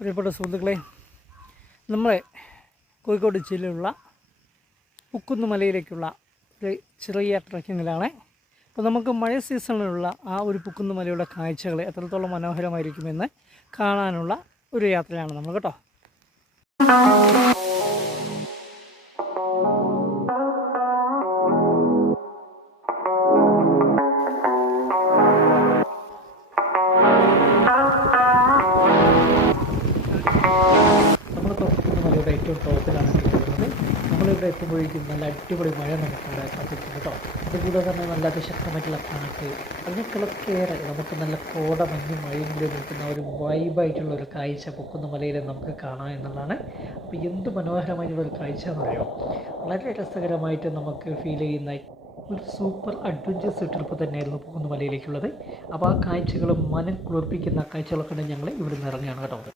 പ്രിയപ്പെട്ട സുഹൃത്തുക്കളെ, നമ്മളെ കോഴിക്കോട് ജില്ലയിലുള്ള പുക്കുന്നുമലയിലേക്കുള്ള ഒരു ചെറിയ ട്രക്കിങ്ങിലാണ്. അപ്പോൾ നമുക്ക് മഴ സീസണിലുള്ള ആ ഒരു പുക്കുന്നുമലയുടെ കാഴ്ചകൾ എത്രത്തോളം മനോഹരമായിരിക്കുമെന്ന് കാണാനുള്ള ഒരു യാത്രയാണ് നമ്മൾ കേട്ടോ. മലയുടെ ഏറ്റവും ടോപ്പിലാണ് എത്തിക്കുന്നത്. നമ്മളിവിടെ എത്തുമ്പോഴേക്കും നല്ല അടിപൊളി മഴ നമുക്കിവിടെ കാത്തിരിക്കും കേട്ടോ. അതുകൂടെ തന്നെ നല്ല അതിശക്തമായിട്ടുള്ള കാറ്റ്, അതിനേക്കാളൊക്കേറെ നമുക്ക് നല്ല കോട മഞ്ഞും മഴയും കൂടി നിൽക്കുന്ന ഒരു വൈബായിട്ടുള്ള ഒരു കാഴ്ച പുക്കുന്നുമലയിൽ നമുക്ക് കാണാം എന്നുള്ളതാണ്. അപ്പോൾ എന്ത് മനോഹരമായിട്ടുള്ള ഒരു കാഴ്ച എന്നറിയോ, വളരെ രസകരമായിട്ട് നമുക്ക് ഫീൽ ചെയ്യുന്ന ഒരു സൂപ്പർ അഡ്വഞ്ചേഴ്സ് ട്രിപ്പ് തന്നെയായിരുന്നു പുക്കുന്നുമലയിലേക്കുള്ളത്. അപ്പോൾ ആ കാഴ്ചകളും മനം കുളിർപ്പിക്കുന്ന കാഴ്ചകളൊക്കെ ഞങ്ങൾ ഇവിടെ നിന്ന് ഇറങ്ങുകയാണ് കേട്ടോ.